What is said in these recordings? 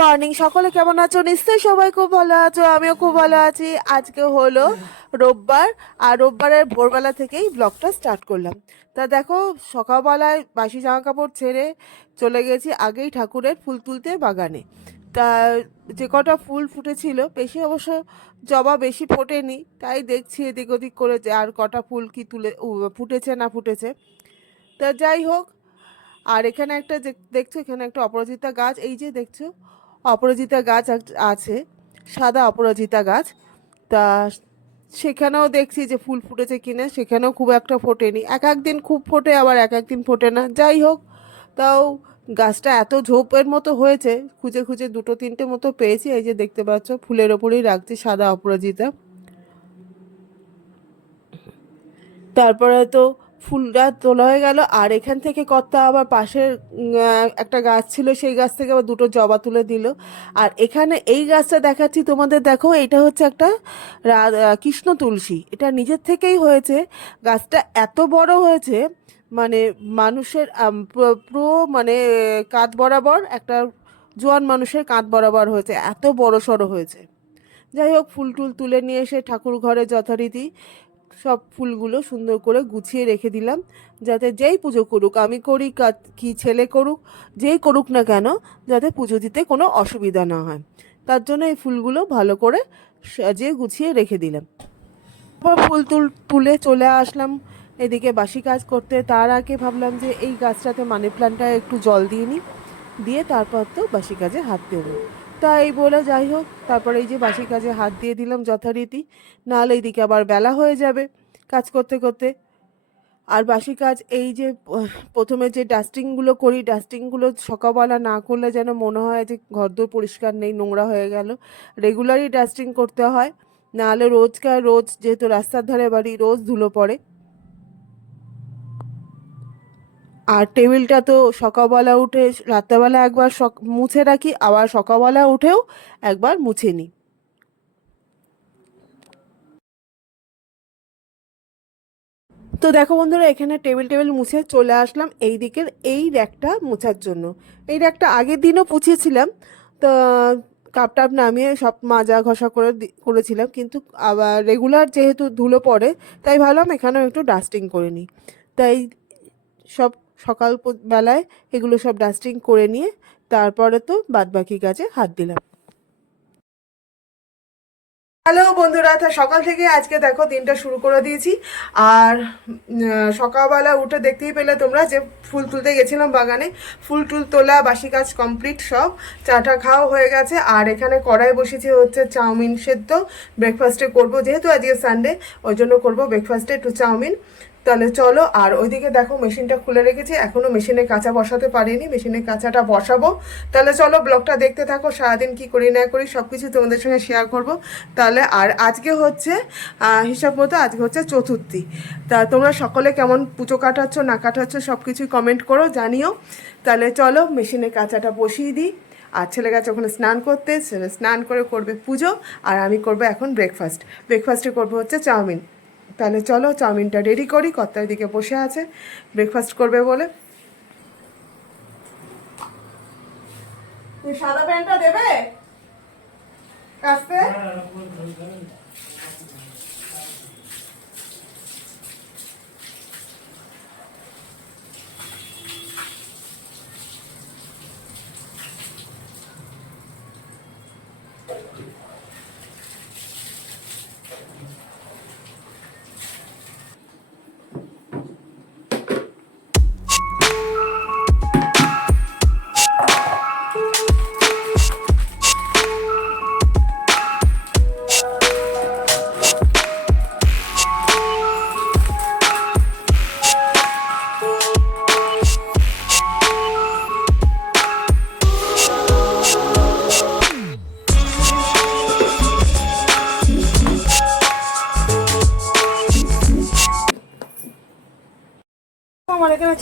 Morning সকলে কেমন আছো? নিশ্চয়ই সবাই খুব ভালো আছো, আমিও খুব ভালো আছি। আজকে হলো রোববার, আর রোববারের ভোরবেলা থেকেই ব্লগটা স্টার্ট করলাম। তা দেখো, সকালবেলায় বাসি জামা কাপড় ছেড়ে চলে গেছি আগেই ঠাকুরের ফুল তুলতে বাগানে। তা যে কটা ফুল ফুটেছিল, বেশি অবশ্য জবা বেশি ফোটেনি, তাই দেখছি এদিক ওদিক করে যে আর কটা ফুল কি তুলে ফুটেছে না ফুটেছে। তা যাই হোক, আর এখানে একটা দেখছ এখানে একটা অপরাজিতা গাছ, এই যে দেখছ অপরাজিতা গাছ আছে, সাদা অপরাজিতা গাছ। তা সেখানেও দেখছি যে ফুল ফুটেছে কিনা, সেখানেও খুব একটা ফোটেনি। এক এক দিন খুব ফোটে, আবার এক এক দিন ফোটে না। যাই হোক, তাও গাছটা এত ঝোপের মতো হয়েছে, খুঁজে খুঁজে দুটো তিনটে মতো পেয়েছি। এই যে দেখতে পাচ্ছ, ফুলের ওপরেই রাখছি সাদা অপরাজিতা। তারপরে তো ফুলটা তোলা হয়ে গেল, আর এখান থেকে কর্তা আবার পাশের একটা গাছ ছিল, সেই গাছ থেকে আবার দুটো জবা তুলে দিল। আর এখানে এই গাছটা দেখাচ্ছি তোমাদের, দেখো, এটা হচ্ছে একটা কৃষ্ণ তুলসী। এটা নিজের থেকেই হয়েছে। গাছটা এত বড় হয়েছে মানে মানুষের পুরো মানে কাঁধ বরাবর একটা জোয়ান মানুষের কাঁধ বরাবর হয়েছে, এত বড় সড়ো হয়েছে। যাই হোক, ফুল টুল তুলে নিয়ে এসে ঠাকুর ঘরে যথারীতি সব ফুলগুলো সুন্দর করে গুছিয়ে রেখে দিলাম, যাতে যেই পুজো করুক, আমি করি কা- ছেলে করুক, যেই করুক না কেন, যাতে পুজো দিতে কোনো অসুবিধা না হয়। তার জন্য এই ফুলগুলো ভালো করে সাজিয়ে গুছিয়ে রেখে দিলাম। তারপর ফুল তুল, তুলে চলে আসলাম এদিকে বাসি কাজ করতে। তার আগে ভাবলাম যে এই গাছটাতে মানি প্ল্যান্টটা একটু জল দিয়ে নিই, দিয়ে তারপর তো বাসি কাজে হাত দেবো। তাই বলে যাই হোক, তারপরে এই যে বাসি কাজে হাত দিয়ে দিলাম যথারীতি, নাহলে এইদিকে আবার বেলা হয়ে যাবে কাজ করতে করতে। আর বাসি কাজ এই যে, প্রথমে যে ডাস্টিংগুলো করি, ডাস্টিংগুলো সকালবেলা না করলে যেন মনে হয় যে ঘরদোর পরিষ্কার নেই, নোংরা হয়ে গেল। রেগুলারই ডাস্টিং করতে হয়, নাহলে রোজকার, রোজ যেহেতু রাস্তার ধারে বাড়ি, রোজ ধুলো পড়ে। আর টেবিলটা তো সকালবেলা উঠে, রাত্রেবেলা একবার মুছে রাখি, আবার সকালবেলা উঠেও একবার মুছে নিই তো দেখো বন্ধুরা, এখানে টেবিল টেবিল মুছে চলে আসলাম। এই দিকের এই র্যাকটা মোছার জন্য। এই র্যাকটা আগের দিনও পুছিয়েছিলাম। তো কাপ টাপ নামিয়ে সব মাজা ঘষা করে করেছিলাম। কিন্তু আবার রেগুলার যেহেতু ধুলো পড়ে, তাই ভাবলাম এখানেও একটু ডাস্টিং করে নিই তাই সব সকাল বেলায় এগুলো সব ডাস্টিং করে নিয়ে তারপরে তো বাদবাকি কাজে হাত দিলাম। হ্যালো বন্ধুরা, তা সকাল থেকে আজকে দেখো দিনটা শুরু করে দিয়েছি। আর সকালবেলা উঠে দেখতেই পেলে তোমরা যে ফুল তুলতে গেছিলাম বাগানে। ফুল টুল তোলা, বাসি কাজ কমপ্লিট সব। চাটা খাওয়া হয়ে গেছে। আর এখানে কড়াই বসেছি হচ্ছে চাউমিন সেদ্ধ। ব্রেকফাস্টে করব, যেহেতু আজকে সানডে ওই জন্য করব ব্রেকফাস্টে একটু চাউমিন। তাহলে চলো, আর ওইদিকে দেখো মেশিনটা খুলে রেখেছি, এখনও মেশিনে কাঁচা বসাতে পারিনি, মেশিনে কাঁচাটা বসাবো। তাহলে চলো, ব্লগটা দেখতে থাকো, সারাদিন কি করি না করি সব কিছু তোমাদের সঙ্গে শেয়ার করব। তাহলে, আর আজকে হচ্ছে হিসাব মতো আজকে হচ্ছে চতুর্থী। তা তোমরা সকলে কেমন পুজো কাটাচ্ছ, না কাটাচ্ছ সব কিছুই কমেন্ট করো, জানিও। তাহলে চলো, মেশিনে কাঁচাটা বসিয়ে দিই। আর ছেলে গেছে ওখানে স্নান করতে স্নান করে করবে পুজো, আর আমি করব এখন ব্রেকফাস্ট ব্রেকফাস্টে করব হচ্ছে চাউমিন। তাহলে চলো চাউমিনটা রেডি করি, কর্তার দিকে বসে আছে ব্রেকফাস্ট করবে বলে। সাদা প্যান্টটা দেবে? কাছতে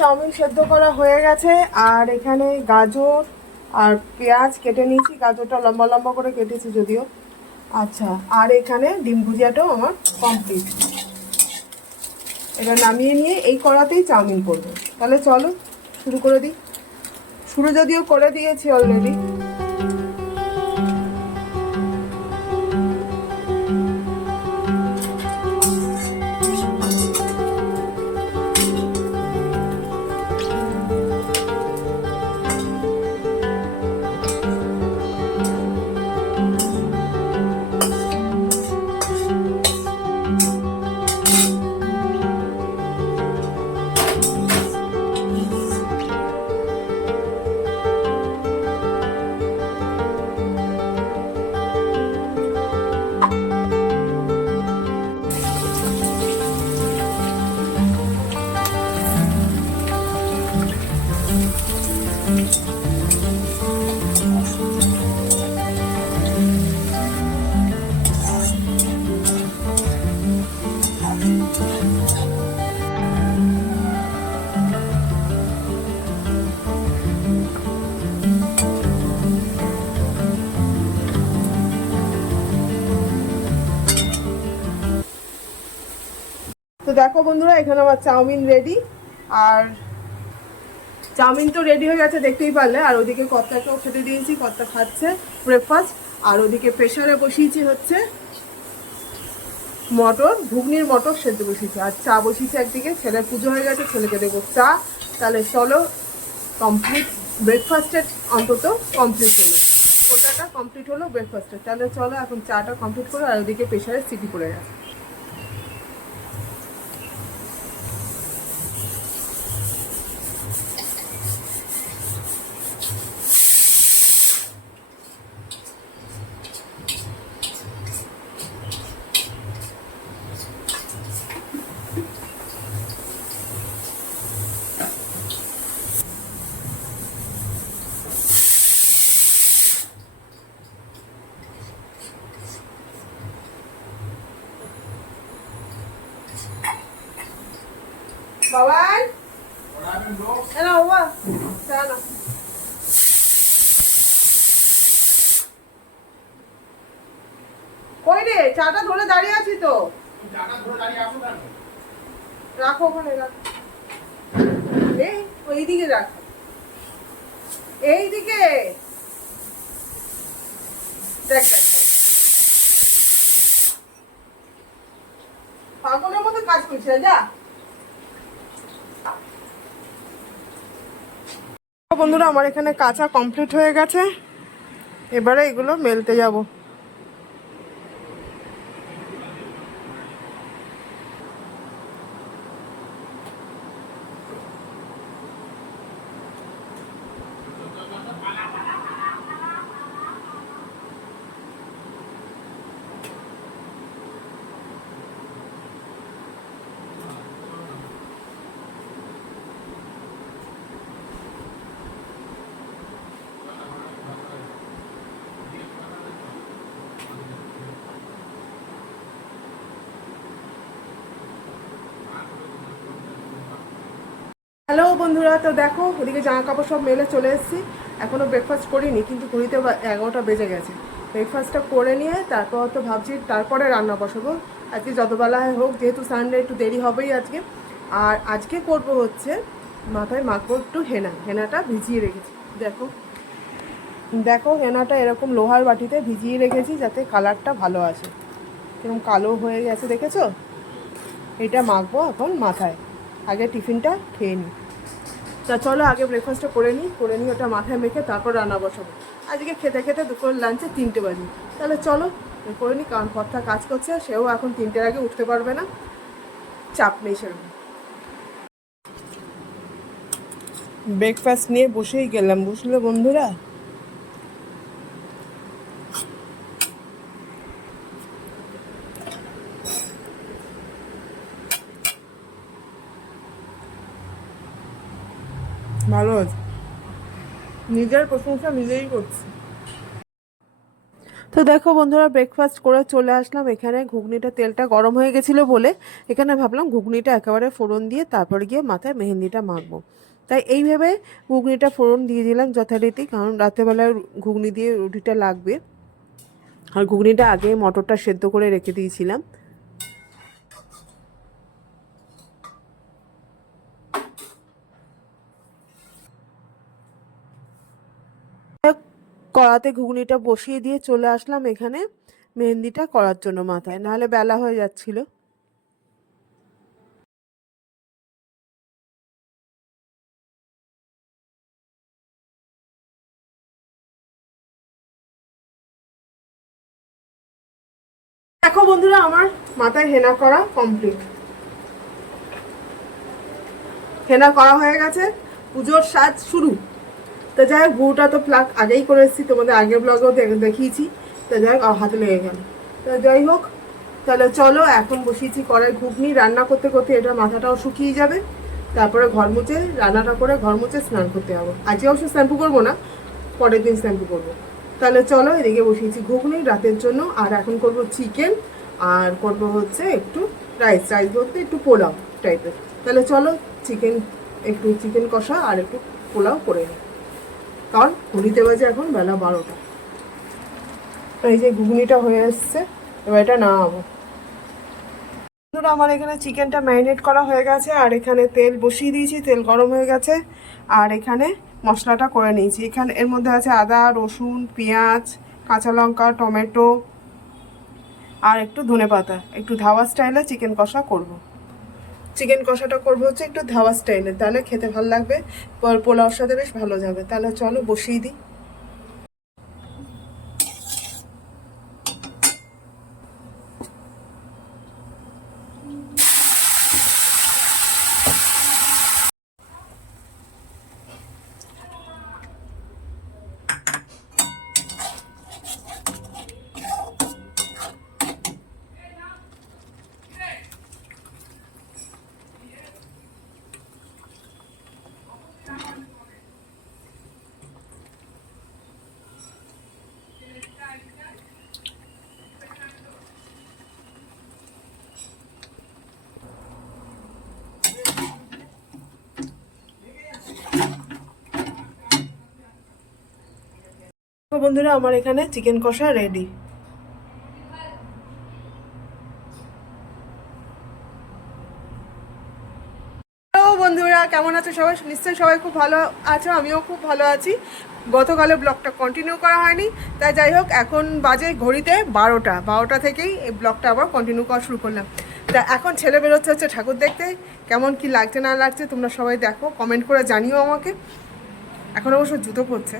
চাউমিন সেদ্ধ করা হয়ে গেছে, আর এখানে গাজর আর পেঁয়াজ কেটে নিয়েছি। গাজরটা লম্বা লম্বা করে কেটেছি যদিও। আচ্ছা আর এখানে ডিম ভুজিয়াটাও আমার কমপ্লিট এবার নামিয়ে নিয়ে এই কড়াতেই চাউমিন করব। তাহলে চলো, শুরু করে দিই। শুরু যদিও করে দিয়েছি অলরেডি দেখো বন্ধুরা, এখানে আমার চাউমিন রেডি আর চাউমিন তো রেডি হয়ে গেছে, দেখতেই পারলে। আর ওদিকে কর্তাকেও খেতে দিয়েছি, কর্তা খাচ্ছে ব্রেকফাস্ট আর ওদিকে প্রেশারে বসিয়েছি হচ্ছে মটর, ঘুগনির মটর সেদ্ধ বসিয়েছি। আর চা বসিয়েছি একদিকে, ছেলের পুজো হয়ে গেছে, ছেলেকে দেবো চা। তাহলে চলো কমপ্লিট ব্রেকফাস্টের অন্তত কমপ্লিট হলো। ওটাটা কমপ্লিট হলো ব্রেকফাস্টের তাহলে চলো, এখন চাটা কমপ্লিট করো আর ওদিকে প্রেশারে সিটি পড়ে গেছে। বাবাই। এনা বাবা। চা না কই রে চাটা ধরে দাঁড়িয়ে আছি তো। রাখো ওখানে রাখো। এই ওইদিকে রাখো। এইদিকে। দেখ দেখ দেখ। পাগলের মতো কাজ করছে যা। বন্ধুরা আমার এখানে কাঁচা কমপ্লিট হয়ে গেছে। এবারে এগুলো মেলতে যাব। হ্যালো বন্ধুরা, তো দেখো, ওদিকে জামা কাপড় সব মেলে চলে এসেছি। এখনও ব্রেকফাস্ট করিনি, কিন্তু ঘড়িতে বা- এগারোটা বেজে গেছে। ব্রেকফাস্টটা করে নিয়ে তারপর তো ভাবছি তারপরে রান্না বসাবো। আজকে যত বেলায় হোক, যেহেতু সানডে একটু দেরি হবেই আজকে। আর আজকে করব হচ্ছে মাথায় মাখবো একটু হেনা। হেনাটা ভিজিয়ে রেখেছি। দেখো। দেখো, হেনাটা এরকম লোহার বাটিতে ভিজিয়ে রেখেছি যাতে কালারটা ভালো আসে। এরকম কালো হয়ে গেছে, দেখেছ? এটা মাখবো এখন মাথায়। আগে টিফিনটা খেয়ে নিই। তা চলো, আগে ব্রেকফাস্টটা করে নিই করে নিই ওটা মাথায় মেখে তারপর রান্না বসাবো। আজকে খেতে খেতে দুপুর লাঞ্চে তিনটে বাজে। তাহলে চলো করে নিই, কারণ কর্তা কাজ করছে, সেও এখন তিনটের আগে উঠতে পারবে না। চাপ নেই সেরকম। ব্রেকফাস্ট নিয়ে বসেই গেলাম, বুঝলে বন্ধুরা ভালো আছে নিজের প্রশংসা নিজেই করছি। তো দেখো বন্ধুরা ব্রেকফাস্ট করে চলে আসলাম। এখানে ঘুগনিটা, তেলটা গরম হয়ে গেছিল বলে এখানে ভাবলাম ঘুগনিটা একেবারে ফোড়ন দিয়ে তারপর গিয়ে মাথায় মেহেন্দিটা মাখবো। তাই এইভাবে ঘুগনিটা ফোড়ন দিয়ে দিলাম যথারীতি, কারণ রাতেরবেলায় ঘুগনি দিয়ে রুটিটা লাগবে। আর ঘুগনিটা আগে মটরটা সেদ্ধ করে রেখে দিয়েছিলাম। কড়াতে ঘুগনিটা বসিয়ে দিয়ে চলে আসলাম এখানে মেহেন্দিটা করার জন্য মাথায়, নাহলে বেলা হয়ে যাচ্ছিল। দেখো বন্ধুরা, আমার মাথায় হেনা করা কমপ্লিট হেনা করা হয়ে গেছে, পুজোর সাজ শুরু। তো যাই হোক বউটা তো প্লাক আগেই করে এসেছি, তোমাদের আগের ব্লগেও দেখিয়েছি। তো যাই হোক, হাতে লেগে গেল। তো যাই হোক, তাহলে চলো, এখন বসিয়েছি কড়াই ঘুগনি, রান্না করতে করতে এটা মাথাটাও শুকিয়ে যাবে। তারপরে ঘর মুছে, রান্নাটা করে ঘর মুছে স্নান করতে যাব। আজকে অবশ্য শ্যাম্পু করব না, পরের দিন শ্যাম্পু করব। তাহলে চলো, এদিকে বসিয়েছি ঘুগনি রাতের জন্য, আর এখন করব চিকেন আর করব হচ্ছে একটু রাইস রাইস বলতে একটু পোলাও টাইপের তাহলে চলো চিকেন একটু চিকেন কষা, আর একটু পোলাও করে নিই। কারণ ঘড়িতে বাজে এখন বেলা বারোটা। এই যে ঘুগনিটা হয়ে এসছে এবার এটা নামাবো। বন্ধুরা, আমার এখানে চিকেনটা ম্যারিনেট করা হয়ে গেছে, আর এখানে তেল বসিয়ে দিয়েছি, তেল গরম হয়ে গেছে, আর এখানে মশলাটা করে নিয়েছি। এখানে এর মধ্যে আছে আদা, রসুন, পেঁয়াজ, কাঁচা লঙ্কা, টমেটো, আর একটু ধনে পাতা একটু ধাওয়া স্টাইলে চিকেন কষা করব। চিকেন কষাটা করব হচ্ছে একটু ধাওয়া স্টাইলে তাহলে খেতে ভালো লাগবে পোলাওর সাথে বেশ ভালো যাবে। তাহলে চলো বসিয়ে দিই। বন্ধুরা, আমার এখানে চিকেন কষা রেডি বন্ধুরা, কেমন আছো সবাই? নিশ্চয়ই সবাই খুব ভালো আছো, আমিও খুব ভালো আছি। গতকালে ব্লগটা কন্টিনিউ করা হয়নি। তাই যাই হোক, এখন বাজে ঘড়িতে বারোটা। বারোটা থেকেই এই ব্লগটা আবার কন্টিনিউ করা শুরু করলাম। তা এখন ছেলে বেরোচ্ছে হচ্ছে ঠাকুর দেখতে। কেমন কি লাগছে না লাগছে তোমরা সবাই দেখো কমেন্ট করে জানিও আমাকে। এখন অবশ্য জুতো পড়ছে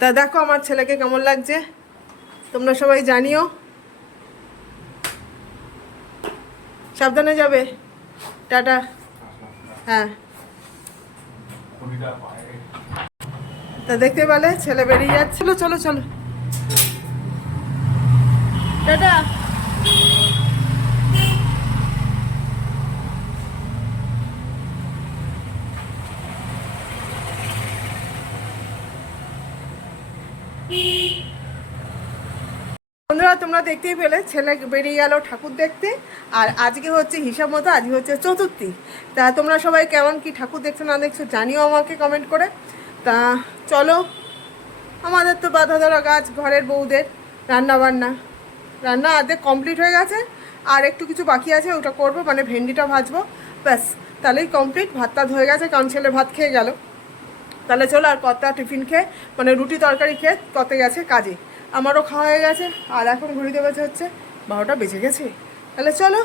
তা দেখো আমার ছেলেকে কেমন লাগছে। তোমরা সবাই জানিও। সাবধানে যাবে। টাটা। হ্যাঁ। তা দেখতে পেলে ছেলে বেরিয়ে যাচ্ছে। চলো চলো চলো। টাটা। বন্ধুরা, তোমরা দেখতেই পেলে, ছেলে বেরিয়ে গেল ঠাকুর দেখতে। আর আজকে হচ্ছে হিসাব মতো, আজকে হচ্ছে চতুর্থী। তা তোমরা সবাই কেমন, কি ঠাকুর দেখছ না দেখছ জানিও আমাকে কমেন্ট করে। তা চলো, আমাদের তো বাধা ধরা গাছ ঘরের বউদের রান্না বান্না রান্না আর্ধেক কমপ্লিট হয়ে গেছে, আর একটু কিছু বাকি আছে, ওটা করব মানে ভেন্ডিটা ভাজবো। ব্যাস, তাহলেই কমপ্লিট ভাত টাত হয়ে গেছে, কারণ ছেলে ভাত খেয়ে গেল। তাহলে চলো আর কর্তা টিফিন খেয়ে মানে রুটি তরকারি খেয়ে কতে গেছে কাজে। আমারও খাওয়া হয়ে গেছে, আর এখন ঘড়িতে বেজে হচ্ছে, বারোটা বেঁচে গেছে। তাহলে চলো,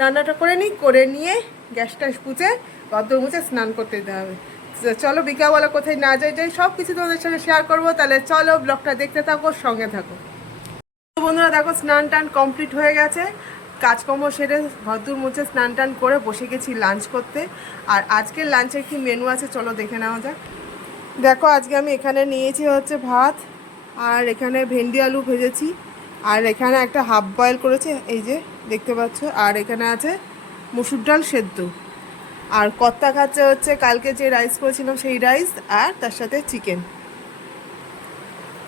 রান্নাটা করে নিই, করে নিয়ে গ্যাসটা পুঁছে গদ্দর মুছে স্নান করতে দিতে হবে। চলো, বিকালবেলা কোথায় না যাই যাই সব কিছু তোমাদের সঙ্গে শেয়ার করব। তাহলে চলো ব্লগটা দেখতে থাকো, সঙ্গে থাকো। বন্ধুরা, দেখো, স্নান টান কমপ্লিট হয়ে গেছে। কাজকর্ম সেরে ভদ্দুর মুছে স্নান টান করে বসে গেছি লাঞ্চ করতে। আর আজকের লাঞ্চের কি মেনু আছে, চলো দেখে নেওয়া যাক। দেখো, আজকে আমি এখানে নিয়েছি হচ্ছে ভাত আর এখানে ভেন্ডি আলু ভেজেছি। আর এখানে একটা হাফ বয়েল করেছে, এই যে দেখতে পাচ্ছ। আর এখানে আছে মুসুর ডাল সেদ্ধ। আর কত্তা খাচ্ছে হচ্ছে কালকে যে রাইস করেছিলাম সেই রাইস আর তার সাথে চিকেন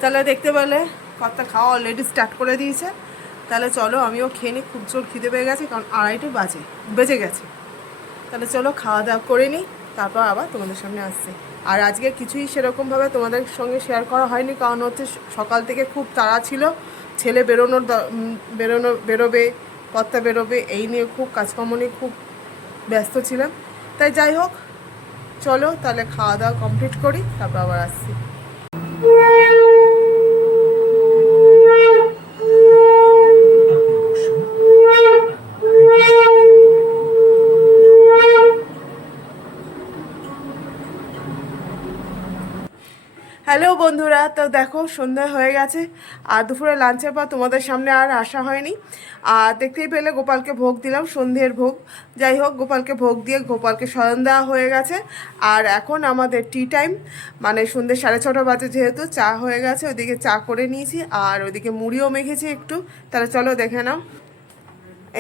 তাহলে দেখতে পেলে কত্তা খাওয়া অলরেডি স্টার্ট করে দিয়েছে। তাহলে চলো, আমিও খেয়ে নিই। খুব জোর খিদে পেয়ে গেছে, কারণ আড়াইটে বাজে, বেজে গেছে। তাহলে চলো, খাওয়া দাওয়া করে নিই। তারপর আবার তোমাদের সামনে আসছে। আর আজকে কিছুই সেরকমভাবে তোমাদের সঙ্গে শেয়ার করা হয়নি, কারণ হচ্ছে সকাল থেকে খুব তাড়া ছিল। ছেলে বেরোনোর বেরোনো, বেরোবে, কর্তা বেরোবে, এই নিয়ে খুব কাজকর্ম নিয়ে খুব ব্যস্ত ছিলাম। তাই যাই হোক, চলো তাহলে খাওয়া দাওয়া কমপ্লিট করি, তারপর আবার আসছি। হ্যালো বন্ধুরা, তো দেখো সন্ধ্যা হয়ে গেছে, আর দুপুরে লাঞ্চের পর তোমাদের সামনে আর আসা হয়নি। আর দেখতেই পেলে গোপালকে ভোগ দিলাম, সন্ধ্যের ভোগ। যাই হোক, গোপালকে ভোগ দিয়ে গোপালকে শয়ন দেওয়া হয়ে গেছে। আর এখন আমাদের টি টাইম মানে সন্ধ্যে সাড়ে ছটা বাজে যেহেতু, চা হয়ে গেছে, ওইদিকে চা করে নিয়েছি, আর ওইদিকে মুড়িও মেখেছি একটু। তাহলে চলো দেখে নাও।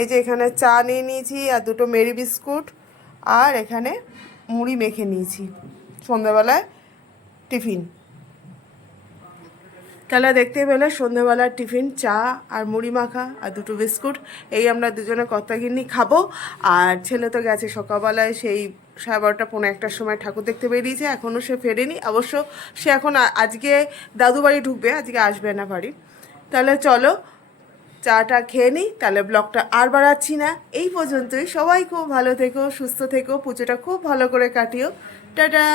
এই যে এখানে চা নিয়ে নিয়েছি, আর দুটো মেরি বিস্কুট, আর এখানে মুড়ি মেখে নিয়েছি। সন্ধ্যাবেলায় টিফিন। তাহলে দেখতে পেলে সন্ধ্যেবেলার টিফিন, চা আর মুড়ি মাখা আর দুটো বিস্কুট। এই আমরা দুজনে কর্তাগিন্নি খাব। আর ছেলে তো গেছে সকালবেলায়, সেই সাড়ে বারোটা পনেরো একটার সময় ঠাকুর দেখতে বেরিয়েছে। এখনও সে ফেরেনি। অবশ্য সে এখন আজকে দাদু বাড়ি ঢুকবে, আজকে আসবে না বাড়ি। তাহলে চলো, চাটা খেয়ে নিই, তাহলে ব্লগটা আর বাড়াচ্ছি না। এই পর্যন্তই। সবাই খুব ভালো থেকো, সুস্থ থেকো, পুজোটা খুব ভালো করে কাটিও। টাটা!